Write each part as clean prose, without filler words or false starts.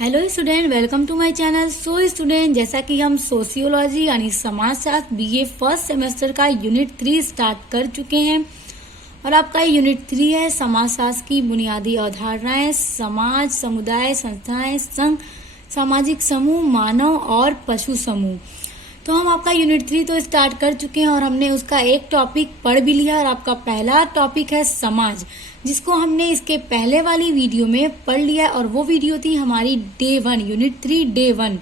Hello student, welcome to my channel. So student, जैसा कि हम सोशियोलॉजी यानी समाजशास्त्र बीए फर्स्ट सेमेस्टर का यूनिट 3 स्टार्ट कर चुके हैं और आपका यूनिट 3 है समाजशास्त्र की बुनियादी अवधारणाएं, समाज, समुदाय, संस्थाएं, संघ, सामाजिक समूह, मानव और पशु समूह। तो हम आपका यूनिट 3 तो स्टार्ट कर चुके हैं और हमने उसका एक टॉपिक पढ़ भी लिया और आपका पहला टॉपिक है समाज, जिसको हमने इसके पहले वाली वीडियो में पढ़ लिया और वो वीडियो थी हमारी डे 1 यूनिट 3 डे 1।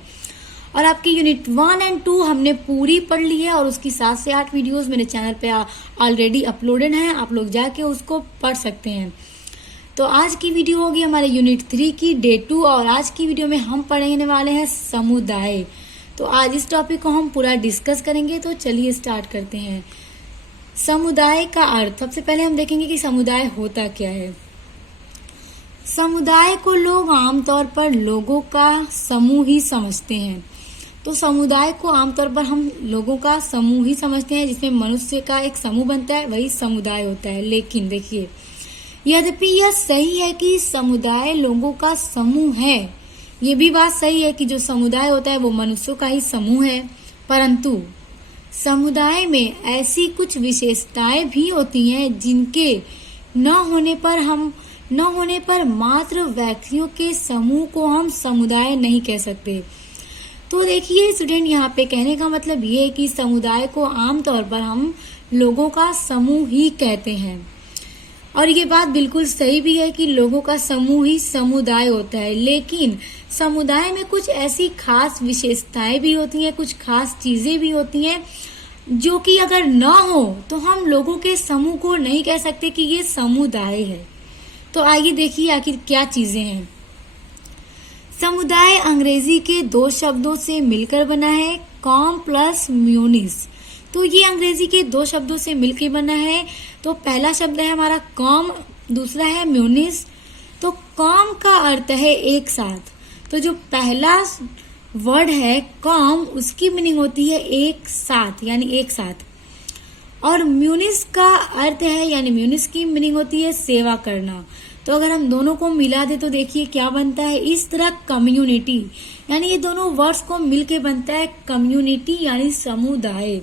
और आपकी यूनिट 1 एंड 2 हमने पूरी पढ़ ली है और उसकी 7 से 8 वीडियोस मेरे चैनल पे ऑलरेडी अपलोडेड हैं, आप लोग जाके उसको पढ़ सकते हैं। तो आज की वीडियो होगी हमारे यूनिट 3 की डे 2 और आज की वीडियो में हम पढ़ने वाले हैं समुदाय। तो आज इस टॉपिक को हम पूरा डिस्कस करेंगे, तो चलिए स्टार्ट करते हैं। समुदाय का अर्थ, सबसे पहले हम देखेंगे कि समुदाय होता क्या है। समुदाय को लोग आमतौर पर लोगों का समूह ही समझते हैं। तो समुदाय को आमतौर पर हम लोगों का समूह ही समझते हैं, जिसमें मनुष्य का एक समूह बनता है, वही समुदाय होता है। लेकिन देखिए, यद्यपि यह सही है कि समुदाय लोगों का समूह है, ये भी बात सही है कि जो समुदाय होता है वो मनुष्यों का ही समूह है, परंतु समुदाय में ऐसी कुछ विशेषताएं भी होती हैं जिनके न होने पर मात्र व्यक्तियों के समूह को हम समुदाय नहीं कह सकते। तो देखिए स्टूडेंट, यहाँ पे कहने का मतलब ये है कि समुदाय को आमतौर पर हम लोगों का समूह ही कहते हैं और ये बात बिल्कुल सही भी है कि लोगों का समूह ही समुदाय होता है। लेकिन समुदाय में कुछ ऐसी खास विशेषताएं भी होती हैं, कुछ खास चीजें भी होती हैं जो कि अगर न हो तो हम लोगों के समूह को नहीं कह सकते कि ये समुदाय है। तो आइए देखिए आखिर क्या चीजें हैं। समुदाय अंग्रेजी के 2 शब्दों से मिलकर बना है, कॉम प्लस म्यूनिस। तो ये अंग्रेजी के 2 शब्दों से मिलकर बना है। तो पहला शब्द है हमारा कॉम, दूसरा है म्यूनिस। तो कॉम का अर्थ है एक साथ। तो जो पहला वर्ड है कॉम, उसकी मीनिंग होती है एक साथ, यानी एक साथ। और म्यूनिस का अर्थ है, यानी म्यूनिस की मीनिंग होती है सेवा करना। तो अगर हम दोनों को मिला दे तो देखिए क्या बनता है, इस तरह कम्युनिटी, यानी ये दोनों वर्ड्स को मिलके बनता है कम्युनिटी यानी समुदाय।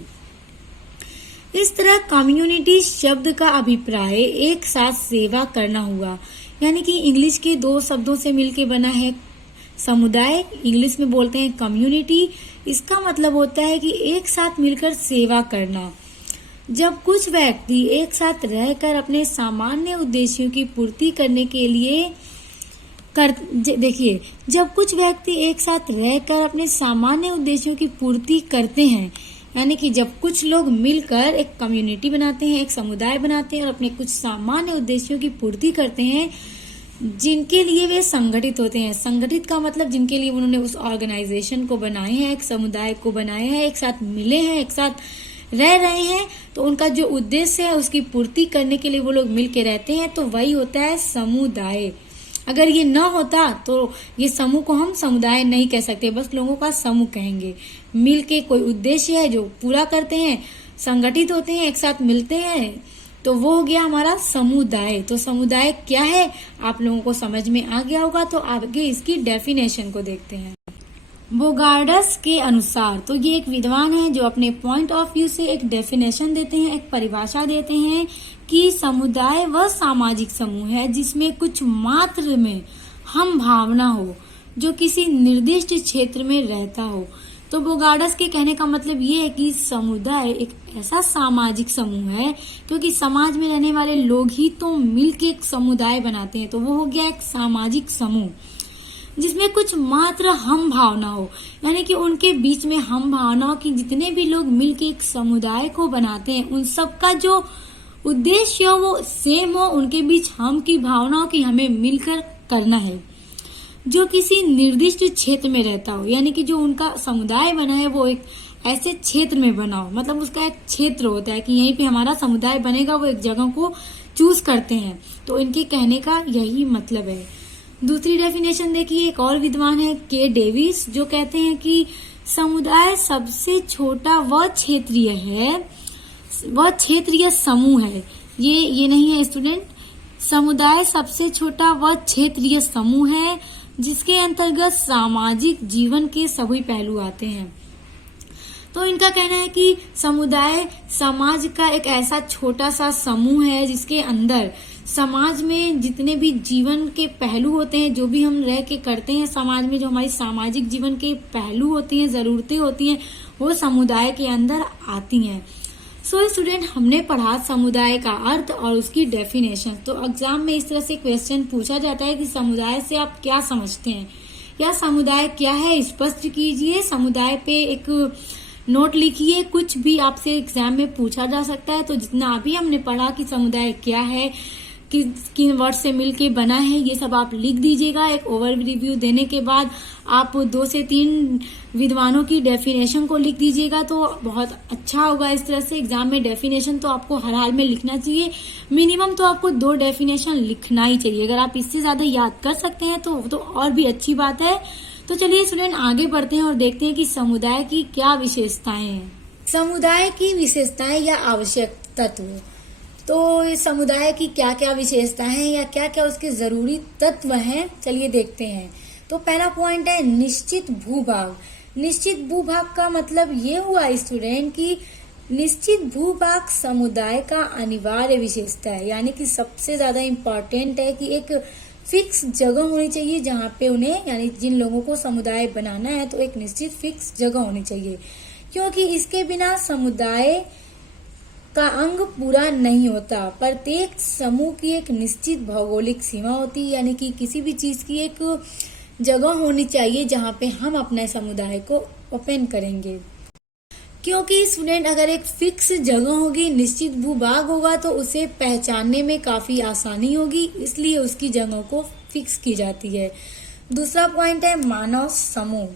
इस तरह कम्युनिटी शब्द का अभिप्राय एक साथ सेवा करना हुआ, यानी कि इंग्लिश के 2 शब्दों से मिलके बना है समुदाय, इंग्लिश में बोलते हैं कम्युनिटी। इसका मतलब होता है कि एक साथ मिलकर सेवा करना। जब कुछ व्यक्ति एक साथ रहकर अपने सामान्य उद्देश्यों की पूर्ति करने के लिए देखिए, जब कुछ व्यक्ति एक साथ रहकर अपने सामान्य उद्देश्यों की पूर्ति करते हैं, यानी कि जब कुछ लोग मिलकर एक कम्युनिटी बनाते हैं, एक समुदाय बनाते हैं और अपने कुछ सामान्य उद्देश्यों की पूर्ति करते हैं जिनके लिए वे संगठित होते हैं। संगठित का मतलब जिनके लिए उन्होंने उस ऑर्गेनाइजेशन को बनाए हैं, एक समुदाय को बनाया है, एक साथ मिले हैं, एक साथ रह रहे हैं, तो उनका जो उद्देश्य है उसकी पूर्ति करने के लिए वो लोग मिल के रहते हैं, तो वही होता है समुदाय। अगर ये न होता तो ये समूह को हम समुदाय नहीं कह सकते, बस लोगों का समूह कहेंगे। मिल के कोई उद्देश्य है जो पूरा करते हैं, संगठित होते हैं, एक साथ मिलते हैं, तो वो हो गया हमारा समुदाय। तो समुदाय क्या है आप लोगों को समझ में आ गया होगा। तो आगे इसकी डेफिनेशन को देखते हैं। बोगार्डस के अनुसार, तो ये एक विद्वान है जो अपने पॉइंट ऑफ व्यू से एक डेफिनेशन देते हैं, एक परिभाषा देते हैं कि समुदाय वह सामाजिक समूह है जिसमें कुछ मात्र में हम भावना हो जो किसी निर्दिष्ट क्षेत्र में रहता हो। तो बोगार्डस के कहने का मतलब ये है कि समुदाय एक ऐसा सामाजिक समूह है, क्योंकि समाज में रहने वाले लोग ही तो मिलके एक समुदाय बनाते हैं, तो वो हो गया एक सामाजिक समूह जिसमें कुछ मात्र हम भावना हो, यानी कि उनके बीच में हम भावना हो कि जितने भी लोग मिलके एक समुदाय को बनाते हैं उन सबका जो उद्देश्य हो वो सेम हो, उनके बीच हम की भावना हो कि हमें मिलकर करना है, जो किसी निर्दिष्ट क्षेत्र में रहता हो, यानी कि जो उनका समुदाय बना है वो एक ऐसे क्षेत्र में बना हो, मतलब उसका एक क्षेत्र होता है कि यहीं पे हमारा समुदाय बनेगा, वो एक जगह को चूज करते हैं। तो इनके कहने का यही मतलब है। दूसरी डेफिनेशन देखिए, एक और विद्वान है के डेविस, जो कहते हैं कि समुदाय सबसे छोटा वह क्षेत्रीय समूह है। ये नहीं है स्टूडेंट, समुदाय सबसे छोटा वह क्षेत्रीय समूह है जिसके अंतर्गत सामाजिक जीवन के सभी पहलू आते हैं। तो इनका कहना है कि समुदाय समाज का एक ऐसा छोटा सा समूह है जिसके अंदर समाज में जितने भी जीवन के पहलू होते हैं, जो भी हम रह के करते हैं समाज में, जो हमारी सामाजिक जीवन के पहलू होती हैं, जरूरतें होती हैं, वो समुदाय के अंदर आती हैं। सो स्टूडेंट, हमने पढ़ा समुदाय का अर्थ और उसकी डेफिनेशन। तो एग्जाम में इस तरह से क्वेश्चन पूछा जाता है कि समुदाय से आप क्या समझते हैं या समुदाय क्या है, स्पष्ट कीजिए। समुदाय पे एक नोट लिखिए, कुछ भी आपसे एग्जाम में पूछा जा सकता है। तो जितना अभी हमने पढ़ा कि समुदाय क्या है, किन वर्ड से मिलके बना है, ये सब आप लिख दीजिएगा। एक ओवर रिव्यू देने के बाद आप 2 से 3 विद्वानों की डेफिनेशन को लिख दीजिएगा, तो बहुत अच्छा होगा। इस तरह से एग्जाम में डेफिनेशन तो आपको हर हाल में लिखना चाहिए। मिनिमम तो आपको 2 डेफिनेशन लिखना ही चाहिए। अगर आप इससे ज्यादा याद कर सकते हैं तो और भी अच्छी बात है। तो चलिए स्टूडेंट, आगे बढ़ते हैं और देखते हैं कि समुदाय की क्या विशेषताएं हैं। समुदाय की विशेषताएं या आवश्यक तत्व। तो इस समुदाय की क्या क्या विशेषताएं हैं या क्या क्या उसके जरूरी तत्व हैं, चलिए देखते हैं। तो पहला पॉइंट है निश्चित भूभाग। निश्चित भूभाग का मतलब ये हुआ स्टूडेंट कि निश्चित भूभाग समुदाय का अनिवार्य विशेषता है, यानी कि सबसे ज्यादा इम्पोर्टेंट है कि एक फिक्स जगह होनी चाहिए जहाँ पे उन्हें, यानी जिन लोगों को समुदाय बनाना है तो एक निश्चित फिक्स जगह होनी चाहिए, क्योंकि इसके बिना समुदाय का अंग पूरा नहीं होता। प्रत्येक समूह की एक निश्चित भौगोलिक सीमा होती है, यानी कि किसी भी चीज की एक जगह होनी चाहिए जहाँ पे हम अपने समुदाय को ओपन करेंगे। क्योंकि स्टूडेंट, अगर एक फिक्स जगह होगी, निश्चित भूभाग होगा, तो उसे पहचानने में काफी आसानी होगी, इसलिए उसकी जगह को फिक्स की जाती है। दूसरा पॉइंट है मानव समूह।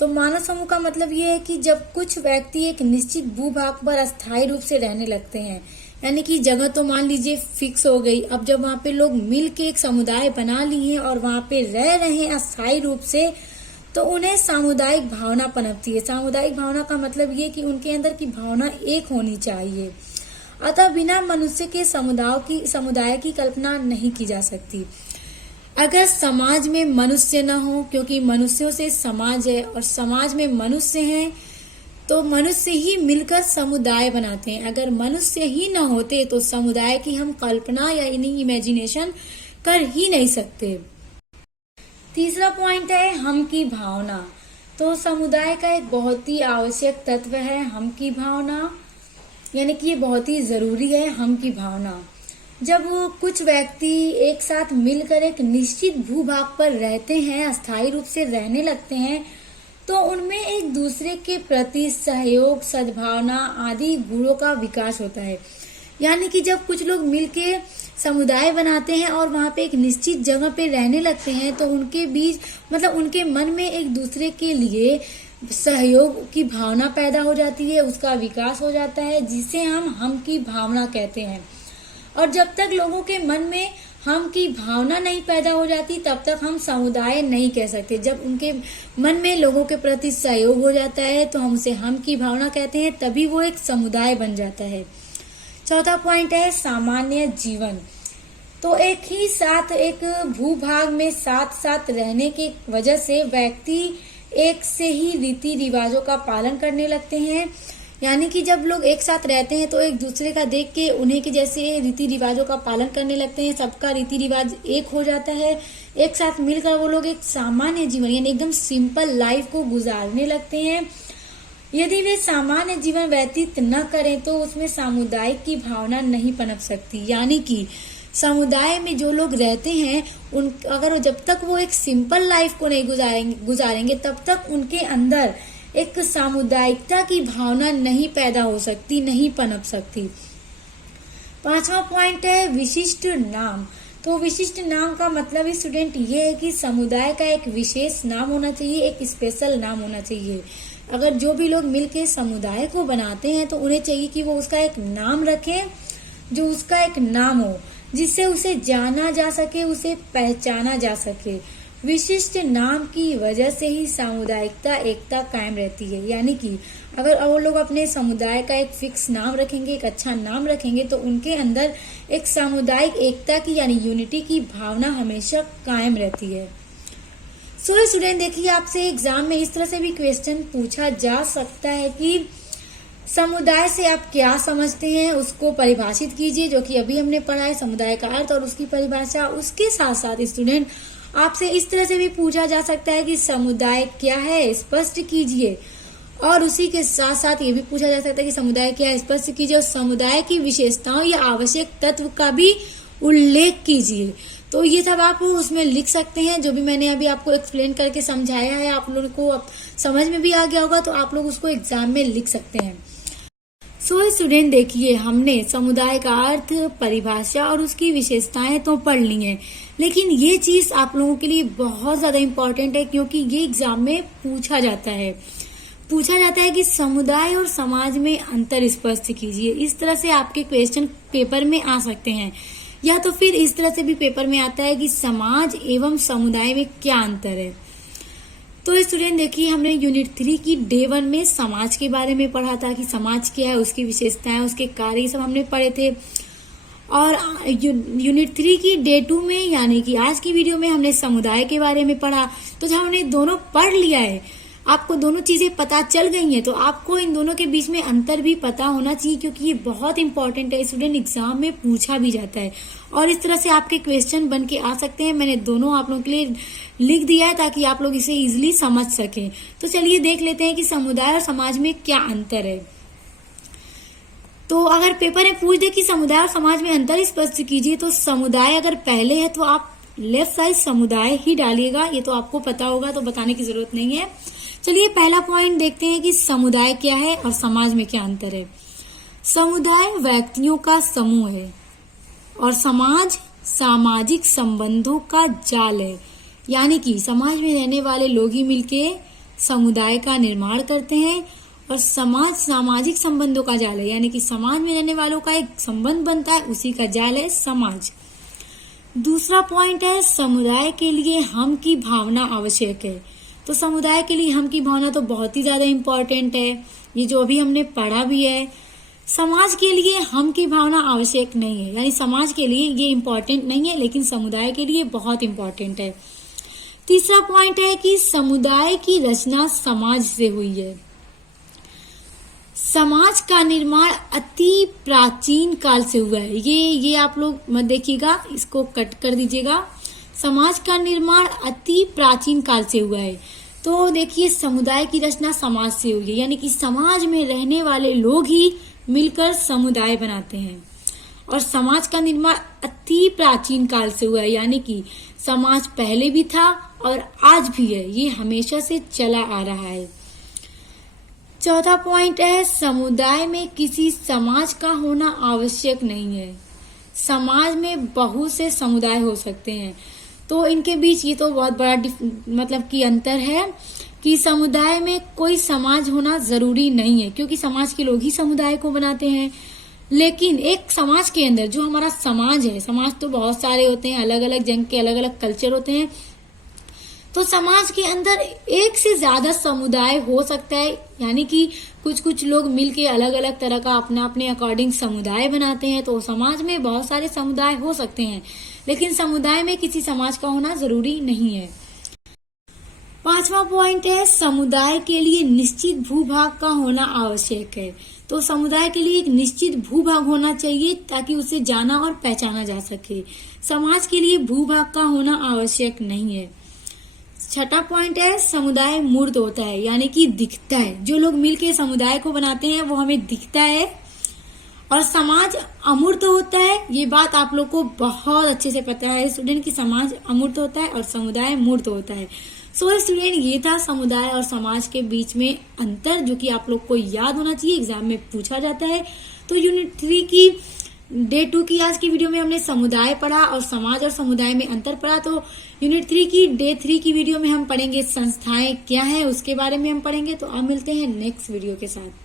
तो मानव समूह का मतलब ये है कि जब कुछ व्यक्ति एक निश्चित भूभाग पर अस्थायी रूप से रहने लगते हैं, यानी कि जगह तो मान लीजिए फिक्स हो गई, अब जब वहाँ पे लोग मिल के एक समुदाय बना लिए और वहाँ पे रह रहे हैं अस्थायी रूप से, तो उन्हें सामुदायिक भावना पनपती है। सामुदायिक भावना का मतलब ये कि उनके अंदर की भावना एक होनी चाहिए। अतः बिना मनुष्य के समुदाय की कल्पना नहीं की जा सकती। अगर समाज में मनुष्य न हो, क्योंकि मनुष्यों से समाज है और समाज में मनुष्य हैं, तो मनुष्य ही मिलकर समुदाय बनाते हैं। अगर मनुष्य ही न होते तो समुदाय की हम कल्पना या इमेजिनेशन कर ही नहीं सकते। तीसरा पॉइंट है हम की भावना। तो समुदाय का एक बहुत ही आवश्यक तत्व है हम की भावना, यानी कि ये बहुत ही जरूरी है हम की भावना। जब वो कुछ व्यक्ति एक साथ मिलकर एक निश्चित भूभाग पर रहते हैं, अस्थायी रूप से रहने लगते हैं, तो उनमें एक दूसरे के प्रति सहयोग, सद्भावना आदि गुणों का विकास होता है। यानी कि जब कुछ लोग मिलके समुदाय बनाते हैं और वहाँ पे एक निश्चित जगह पे रहने लगते हैं, तो उनके बीच मतलब उनके मन में एक दूसरे के लिए सहयोग की भावना पैदा हो जाती है, उसका विकास हो जाता है, जिसे हम की भावना कहते हैं। और जब तक लोगों के मन में हम की भावना नहीं पैदा हो जाती, तब तक हम समुदाय नहीं कह सकते। जब उनके मन में लोगों के प्रति सहयोग हो जाता है तो हम उसे हम की भावना कहते हैं, तभी वो एक समुदाय बन जाता है। चौथा पॉइंट है सामान्य जीवन। तो एक ही साथ एक भूभाग में साथ साथ रहने की वजह से व्यक्ति एक से ही रीति रिवाजों का पालन करने लगते हैं। यानी कि जब लोग एक साथ रहते हैं तो एक दूसरे का देख के उन्हीं के जैसे रीति रिवाजों का पालन करने लगते हैं, सबका रीति रिवाज एक हो जाता है। एक साथ मिलकर वो लोग एक सामान्य जीवन यानी एकदम सिंपल लाइफ को गुजारने लगते हैं। यदि वे सामान्य जीवन व्यतीत न करें तो उसमें सामुदायिक की भावना नहीं पनप सकती। यानी कि समुदाय में जो लोग रहते हैं अगर जब तक वो एक सिंपल लाइफ को नहीं गुजारेंगे तब तक उनके अंदर एक सामुदायिकता की भावना नहीं पैदा हो सकती, नहीं पनप सकती। पांचवा पॉइंट है विशिष्ट नाम। तो विशिष्ट नाम का मतलब स्टूडेंट ये है कि समुदाय का एक विशेष नाम होना चाहिए, एक स्पेशल नाम होना चाहिए। अगर जो भी लोग मिलके समुदाय को बनाते हैं तो उन्हें चाहिए कि वो उसका एक नाम रखें, जो उसका एक नाम हो जिससे उसे जाना जा सके, उसे पहचाना जा सके। विशिष्ट नाम की वजह से ही सामुदायिकता एकता कायम रहती है। यानी कि अगर वो लोग अपने समुदाय का एक फिक्स नाम रखेंगे, एक अच्छा नाम रखेंगे, तो उनके अंदर एक सामुदायिक एकता की यानी यूनिटी की भावना हमेशा कायम रहती है। सो स्टूडेंट देखिए, आपसे एग्जाम में इस तरह से भी क्वेश्चन पूछा जा सकता है कि समुदाय से आप क्या समझते हैं, उसको परिभाषित कीजिए, जो कि अभी हमने पढ़ा है समुदाय का अर्थ और उसकी परिभाषा। उसके साथ साथ स्टूडेंट आपसे इस तरह से भी पूछा जा सकता है कि समुदाय क्या है, स्पष्ट कीजिए। और उसी के साथ साथ ये भी पूछा जा सकता है कि समुदाय क्या है, स्पष्ट कीजिए, और समुदाय की विशेषताओं या आवश्यक तत्व का भी उल्लेख कीजिए। तो ये सब आप उसमें लिख सकते हैं, जो भी मैंने अभी आपको एक्सप्लेन करके समझाया है, आप लोगों को अब समझ में भी आ गया होगा, तो आप लोग उसको एग्जाम में लिख सकते हैं। सो स्टूडेंट देखिए, हमने समुदाय का अर्थ, परिभाषा और उसकी विशेषताएं तो पढ़ ली हैं, लेकिन ये चीज आप लोगों के लिए बहुत ज्यादा इम्पोर्टेंट है, क्योंकि ये एग्जाम में पूछा जाता है कि समुदाय और समाज में अंतर स्पष्ट कीजिए। इस तरह से आपके क्वेश्चन पेपर में आ सकते हैं, या तो फिर इस तरह से भी पेपर में आता है कि समाज एवं समुदाय में क्या अंतर है। तो स्टूडेंट देखिए, हमने यूनिट 3 की डे 1 में समाज के बारे में पढ़ा था कि समाज क्या है, उसकी विशेषताएं, उसके कार्य, ये सब हमने पढ़े थे। और यूनिट 3 की डे 2 में यानी कि आज की वीडियो में हमने समुदाय के बारे में पढ़ा। तो जब हमने दोनों पढ़ लिया है, आपको दोनों चीजें पता चल गई हैं, तो आपको इन दोनों के बीच में अंतर भी पता होना चाहिए, क्योंकि ये बहुत इंपॉर्टेंट है, स्टूडेंट एग्जाम में पूछा भी जाता है और इस तरह से आपके क्वेश्चन बन के आ सकते हैं। मैंने दोनों आप लोगों के लिए लिख दिया है ताकि आप लोग इसे इजिली समझ सकें। तो चलिए देख लेते हैं कि समुदाय और समाज में क्या अंतर है। तो अगर पेपर में पूछ दे कि समुदाय और समाज में अंतर स्पष्ट कीजिए, तो समुदाय अगर पहले है तो आप लेफ्ट साइड समुदाय ही डालिएगा, ये तो आपको पता होगा, तो बताने की जरूरत नहीं है। चलिए पहला पॉइंट देखते हैं कि समुदाय क्या है और समाज में क्या अंतर है। समुदाय व्यक्तियों का समूह है और समाज सामाजिक संबंधों का जाल है, यानी कि समाज में रहने वाले लोग ही मिलके समुदाय का निर्माण करते हैं और समाज सामाजिक संबंधों का जाल है, यानी कि समाज में रहने वालों का एक संबंध बनता है, उसी का जाल है समाज। दूसरा पॉइंट है समुदाय के लिए हम की भावना आवश्यक है। तो समुदाय के लिए हम की भावना तो बहुत ही ज्यादा इम्पोर्टेंट है, ये जो अभी हमने पढ़ा भी है। समाज के लिए हम की भावना आवश्यक नहीं है, यानी समाज के लिए ये इम्पोर्टेंट नहीं है, लेकिन समुदाय के लिए बहुत इम्पोर्टेंट है। तीसरा पॉइंट है कि समुदाय की रचना समाज से हुई है। समाज का निर्माण अति प्राचीन काल से हुआ है। ये आप लोग मत देखिएगा, इसको कट कर दीजिएगा। समाज का निर्माण अति प्राचीन काल से हुआ है। तो देखिए, समुदाय की रचना समाज से हुई है, यानी कि समाज में रहने वाले लोग ही मिलकर समुदाय बनाते हैं। और समाज का निर्माण अति प्राचीन काल से हुआ है, यानी कि समाज पहले भी था और आज भी है, ये हमेशा से चला आ रहा है। चौथा पॉइंट है समुदाय में किसी समाज का होना आवश्यक नहीं है। समाज में बहुत से समुदाय हो सकते हैं, तो इनके बीच ये तो बहुत बड़ा मतलब कि अंतर है कि समुदाय में कोई समाज होना जरूरी नहीं है, क्योंकि समाज के लोग ही समुदाय को बनाते हैं। लेकिन एक समाज के अंदर जो हमारा समाज है, समाज तो बहुत सारे होते हैं, अलग अलग जंग के अलग अलग कल्चर होते हैं, तो समाज के अंदर एक से ज्यादा समुदाय हो सकता है, यानी कि कुछ लोग मिलके अलग अलग तरह का अपना अपने अकॉर्डिंग समुदाय बनाते हैं। तो समाज में बहुत सारे समुदाय हो सकते हैं, लेकिन समुदाय में किसी समाज का होना जरूरी नहीं है। पांचवा पॉइंट है समुदाय के लिए निश्चित भूभाग का होना आवश्यक है। तो समुदाय के लिए एक निश्चित भूभाग होना चाहिए ताकि उसे जाना और पहचाना जा सके। समाज के लिए भूभाग का होना आवश्यक नहीं है। छठा पॉइंट है समुदाय मूर्त होता है, यानी कि दिखता है। जो लोग मिलके समुदाय को बनाते हैं वो हमें दिखता है। और समाज अमूर्त होता है, ये बात आप लोग को बहुत अच्छे से पता है स्टूडेंट कि समाज अमूर्त होता है और समुदाय मूर्त होता है। सो स्टूडेंट, ये था समुदाय और समाज के बीच में अंतर, जो कि आप लोग को याद होना चाहिए, एग्जाम में पूछा जाता है। तो यूनिट 3 की डे 2 की आज की वीडियो में हमने समुदाय पढ़ा और समाज और समुदाय में अंतर पढ़ा। तो यूनिट 3 की डे 3 की वीडियो में हम पढ़ेंगे संस्थाएं क्या है, उसके बारे में हम पढ़ेंगे। तो अब मिलते हैं नेक्स्ट वीडियो के साथ।